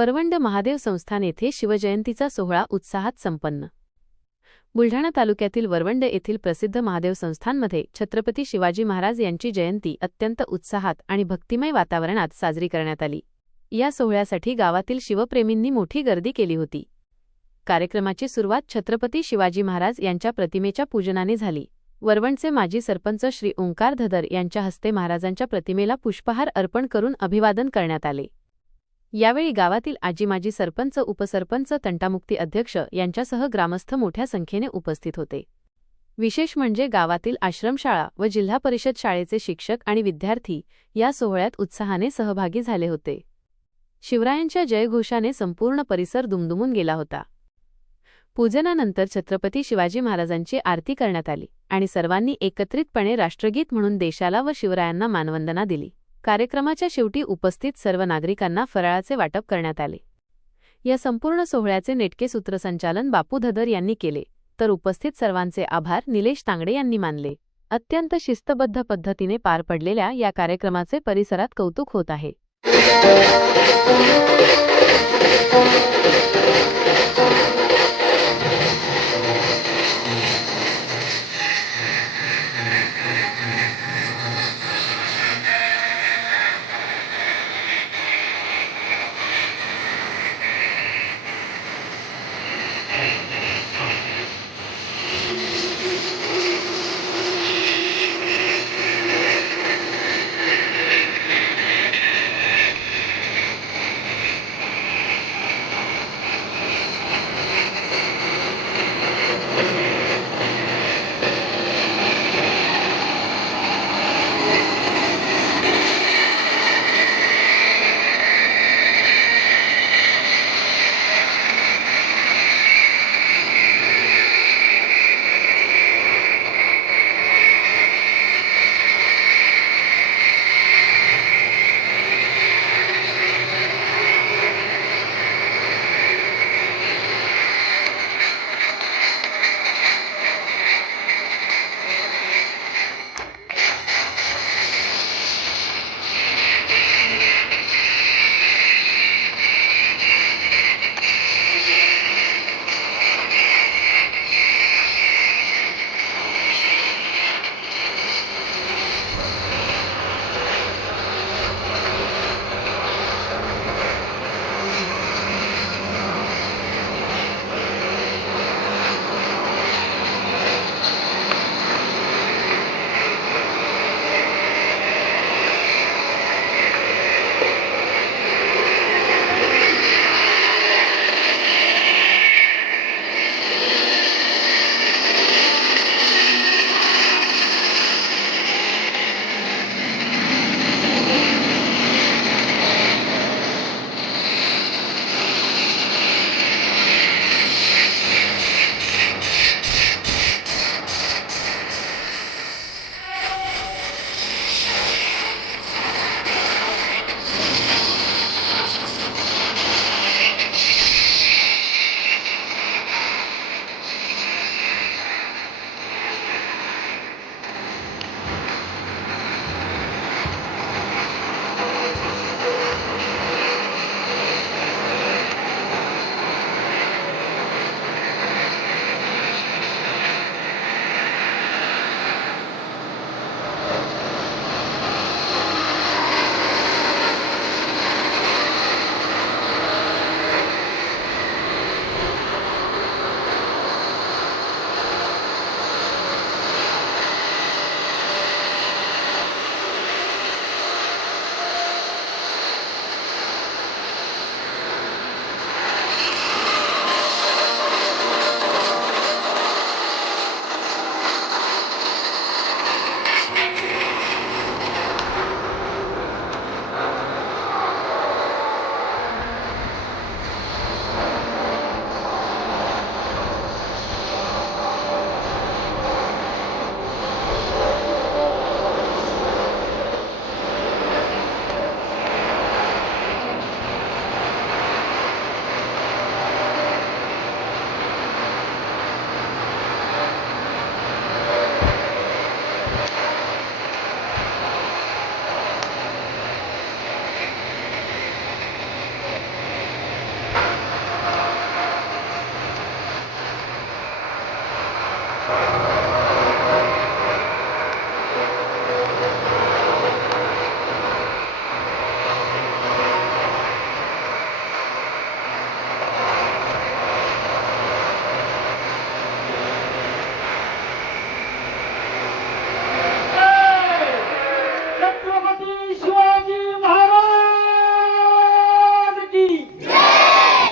वरवंड महादेव संस्थान येथे शिवजयंतीचा सोहळा उत्साहात संपन्न। बुलढाणा तालुक्यातील वरवंड येथील प्रसिद्ध महादेव संस्थानमध्ये छत्रपती शिवाजी महाराज यांची जयंती अत्यंत उत्साहात आणि भक्तिमय वातावरणात साजरी करण्यात आली। या सोहळ्यासाठी गावातील शिवप्रेमींनी मोठी गर्दी केली होती। कार्यक्रमाची सुरुवात छत्रपती शिवाजी महाराज यांच्या प्रतिमेच्या पूजनाने झाली। वरवंडचे माजी सरपंच श्री ओंकार धदर यांच्या हस्ते महाराजांच्या प्रतिमेला पुष्पहार अर्पण करून अभिवादन करण्यात आले। यावेळी गावातील माजी सरपंच, उपसरपंच, तंटामुक्ती अध्यक्ष यांच्यासह ग्रामस्थ मोठ्या संख्येने उपस्थित होते। विशेष म्हणजे गावातील आश्रमशाळा व जिल्हा परिषद शाळेचे शिक्षक आणि विद्यार्थी या सोहळ्यात उत्साहाने सहभागी झाले होते। शिवरायांच्या जयघोषाने संपूर्ण परिसर दुमदुमून गेला होता। पूजनानंतर छत्रपती शिवाजी महाराजांची आरती करण्यात आली आणि सर्वांनी एकत्रितपणे राष्ट्रगीत म्हणून देशाला व शिवरायांना मानवंदना दिली। कार्यक्रमाच्या शेवटी उपस्थित सर्व नागरिकांना फराळाचे वाटप करण्यात आले। या संपूर्ण सोहळ्याचे नेटके सूत्रसंचालन बापू धदर यांनी केले, तर उपस्थित सर्वांचे आभार निलेश तांगडे यांनी मानले। अत्यंत शिस्तबद्ध पद्धतीने पार पडलेल्या या कार्यक्रमाचे परिसरात कौतुक होत आहे।